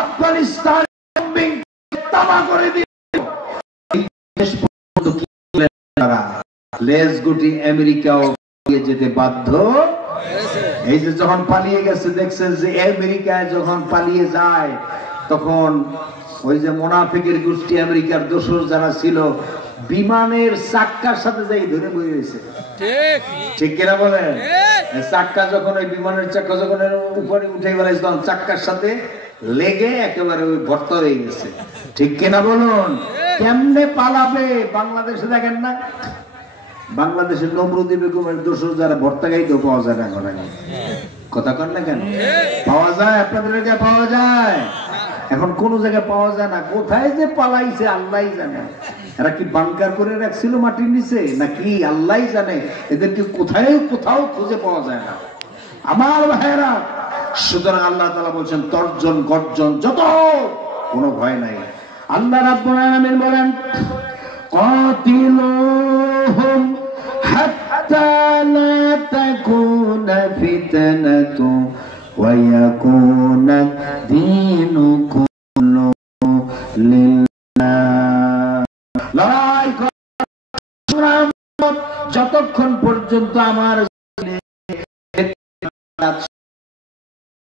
আফগানিস্তান তামা করে দিল। লেজ গুটি আমেরিকাও যেতে বাধ্য। এই যে যখন পালিয়ে গেছে দেখছেন যে আমেরিকায় যখন পালিয়ে যায় তখন ওই যে মুনাফিকের গোষ্ঠী আমেরিকার দোসর যারা ছিল বিমানের চাক্কার সাথে যাই ধরে বই রয়েছে। ঠিক কিনা বলেন? চাক্কা যখন ওই বিমানের চাক্কা যখন উপরে উঠে বেড়াইছে তখন চাক্কার সাথে লেগে একেবারে ওই ভর্তা হয়ে গেছে। ঠিক কিনা বলুন? কেমনে পালাবে? বাংলাদেশে দেখেন না, বাংলাদেশের নমরুদি বেগমের দোসর যারা ভর্তা গাইতেও পাওয়া যায় না। এখন কথা কন না কেন? পাওয়া যায়, আপনাদের জায়গায় পাওয়া যায়, এখন কোন জায়গায় পাওয়া যায় না। কোথায় যে পালাইছে আল্লাহই জানে। এরা কি বাংকার করে রাখছিল মাটির নিচে নাকি আল্লাহই জানে। এদেরকে কোথাও খুঁজে পাওয়া যায় না আমার ভাইয়েরা। সুতরাং আল্লাহ তাআলা বলছেন তর্জন গর্জন যত, কোনো ভয় নাই। আল্লাহ রাব্বুল আলামিন বলেন قاتلوهم حتى لا تكون فتنة ويكون الدين كله لله। লড়াই যতক্ষণ পর্যন্ত আমার